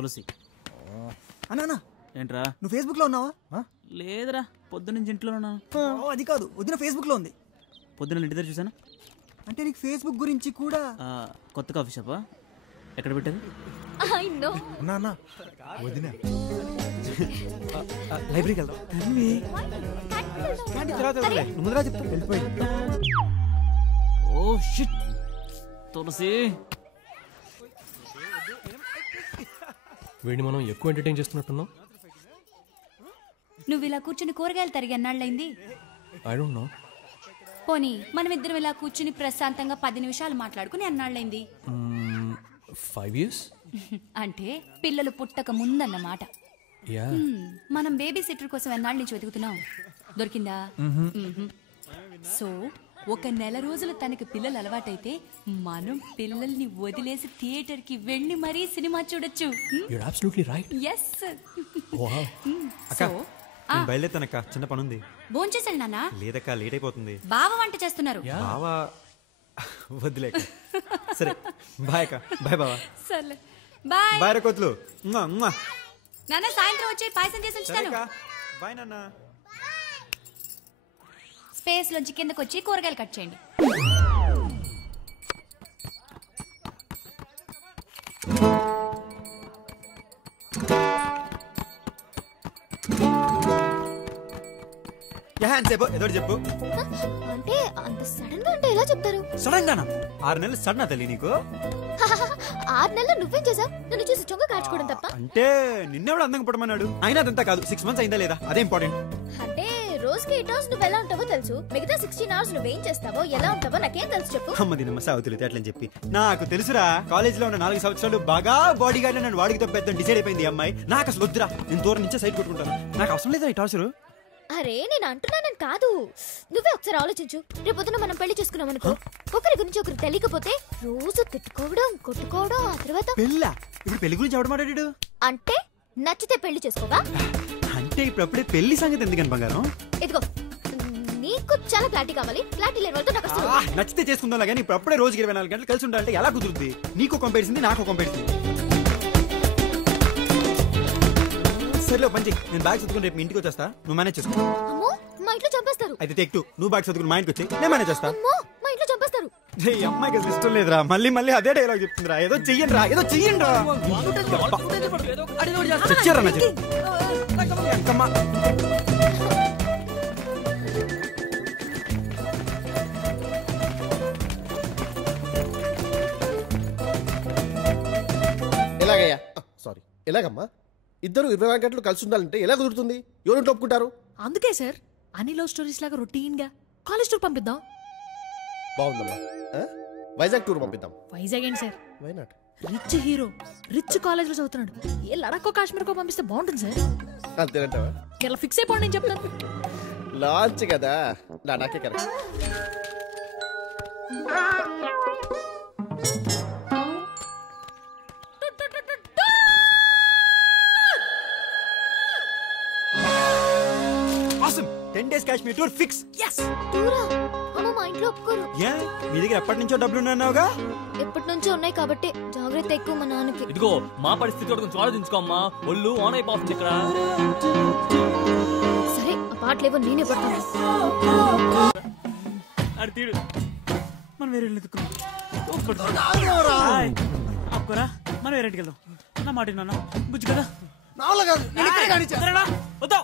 తులసి. అన్నా ఏంట్రా నువ్వు ఫేస్బుక్ లో ఉన్నావా? లేదురా, పొద్దున్నుంచి ఇంట్లో ఉన్నాను. అది కాదు, వదిన ఫేస్బుక్ లో ఉంది. పొద్దున్న ఇంటి దగ్గర చూసాను. అంటే నీకు ఫేస్బుక్ గురించి కూడా కొత్త కాఫీ షాపా? ఎక్కడ పెట్టారు? లైబ్రరీకి వెళ్దాం. ముందుగా చెప్తా వెళ్ళిపోయి. ఓ షిట్ తులసి, వీడిని మనం ఎక్కువ ఎంటర్టైన్ చేస్తున్నట్టున్నాం. నువ్వు ఇలా కూర్చుని కూరగాయలు తరిగి అన్నాళ్ళైంది. I don't know. పోనీ మనం ఇద్దరం ఇలా కూర్చుని ప్రశాంతంగా 10 నిమిషాలు మాట్లాడుకుని అన్నాళ్ళైంది. 5 years. అంటే పిల్లలు పుట్టక ముందన్నమాట. Yeah. మనం బేబీ సిట్టర్ కోసం ఎన్నాళ్ళ నుంచి వెతుకుతున్నాం. దొరికిందా? సో ఒక నెల రోజులు తనకి పిల్లలు అలవాటైతే మనం పిల్లల్ని వదిలేసి థియేటర్ కి వెళ్ళి మరీ సినిమా చూడొచ్చు. You're absolutely right. Yes. Wow. అక్క నేను బయలుదేరుతానక్క, చిన్న పని ఉంది. భోంచేసాను నాన్న. లేదక్క, లేట్ అయిపోతుంది. బావ వంట చేస్తున్నారు. బావా వదిలేక. సరే బాయ్ అక్క. బాయ్ బావా. సర్లే బాయ్. బాయ్ రకోతులు. నాన్న సాయంత్రం వచ్చి పాయసం చేసి ఉంచుతాను. బాయ్ నాన్న. స్పేస్ లోంచి కిందకు వచ్చి కూరగాయలు కట్ చేయండి. ఏదో చెప్పు. అంటే అంత సడన్ గా అంటే ఎలా చెప్తారు? సడన్ గానా? 6 నెలలు సడన్ తల్లి నీకు? 6 నెలలు నువ్వేం చేసావు? నన్ను చూసి చొంగ కాచుకోవడం తప్ప? అంటే నిన్నెవడు అందంగా పుట్టమన్నాడు? అయినా అదంతా కాదు, 6 months అయిందా లేదా అదే ఇంపార్టెంట్. అంటే రోజుకి 8 hours నువ్వు ఎలా ఉంటావో తెలుసు, మిగతా 16 hours నువ్వేం చేస్తావో ఎలా ఉంటావో నాకేం తెలుసు చెప్పు. అమ్మ దీని సాగుతులు అట్లని చెప్పి నాకు తెలుసురా. కాలేజ్ లో ఉన్న 4 సంవత్సరాలు బాగా బాడీ గార్డ్ నన్ను వాడికి తప్పేద్దాం డిసైడ్ అయిపోయింది ఈ అమ్మాయి. నాకు అసలు వద్దురా, నేను దూరం నుంచే సైడ్ కొట్టుకుంటాను. నాకు అవసరం లేదా ఈ టార్చర్. అరే నేను అంటున్నానని కాదు, నువ్వే ఒకసారి ఆలోచించు. రేపొద్దున మనం పెళ్లి చేసుకున్నాం అనుకో, ఒకరి గురించి ఒకరు తెలియకపోతే రోజు తిట్టుకోవడం కొట్టుకోవడం, ఆ తర్వాత పెళ్ళా? ఇప్పుడు పెళ్లి గురించి ఎవడు మాట్లాడాడు? అంటే నచ్చితే పెళ్లి చేసుకోవా? అంటే ఇప్పుడప్పుడే పెళ్లి సంగతి ఎందుకని బంగారం? ఇదిగో నీకు చాలా క్లారిటీ కావాలి, క్లారిటీ లేని వాళ్ళతో నాకు అసలు నచ్చితే చేసుకుందాం కానీ ఇప్పుడు అప్పుడే రోజుకి 24 గంటలు కలిసి ఉండాలంటే ఎలా కుదురుద్ది? నీకు కంపేరిసింది నాకు కంపేరిసింది. సరేలో పంచి, నేను బ్యాగ్ చదువుకుని రేపు ఇంటికి వచ్చేస్తా, నువ్వు మేనేజ్ చేసుకో. అమ్మో మా ఇంట్లో చంపేస్తారు. అయితే తెక్టు, నువ్వు బ్యాగ్ చదువుకుని మా ఇంటికి వచ్చి నేను మేనేజ్ చేస్తా. అమ్మో మా ఇంట్లో చంపేస్తారు. ఈ అమ్మాయికి అసలు ఇష్టం లేదురా, మళ్ళీ అదే డైలాగ్ చెప్తుందిరా. ఏదో చెయ్యండి రా, ఏదో చెయ్యండి రా. చచ్చారా నా చెప్పు. ఎలాగయ్యా? సారీ, ఎలాగమ్మా? ఇద్దరు 24 గంటలు కలిసి ఉండాలంటే ఎలా కుదురుతుంది? ఎవరింట్లో ఒప్పుకుంటారు? అందుకే సార్ అన్ని లవ్ స్టోరీస్ లాగా రొటీన్ గా కాలేజ్ టూర్ పంపిద్దాం. బాగుందమ్మా. వైజాగ్ టూర్ పంపిద్దాం. వైజాగ్ ఏంటి sir? Why not? Rich hero rich college లో చదువుతున్నాడు, ఏ లడాక్కో కాశ్మీర్కో పంపిస్తే బాగుంటుంది సార్. అంతేనంటావా? ఇలా ఫిక్స్ అయిపోండి, నేను చెప్తాను. లాంచ్ కదా, నాకే correct. Awesome! 10 days Kashmir tour fix. Yes. టూరా? అమ్మ మా ఇంట్లో ఒప్పుకోరు. యా, మీ దగ్గర ఎప్పటి నుంచో డబ్బులు ఉన్నాయన్నావుగా? ఎప్పటి నుంచో ఉన్నాయి కాబట్టి జాగ్రత్త ఎక్కువ మా నాన్నకి. ఇదిగో మా పరిస్థితి కూడా కొంచెం ఆలోచించుకోమ్మా, ఒళ్ళు ఆన్ అయిపోతుంది ఇక్కడ. సరే ఆ పాటలేవో నేనే పడతాను. అది తీడు, మనం వేరే అప్పుకోరా, మనం వేరే ఇంటికి వెళ్దాం. నా మాట నాన్న బుజ్జి కదా. వద్దాం.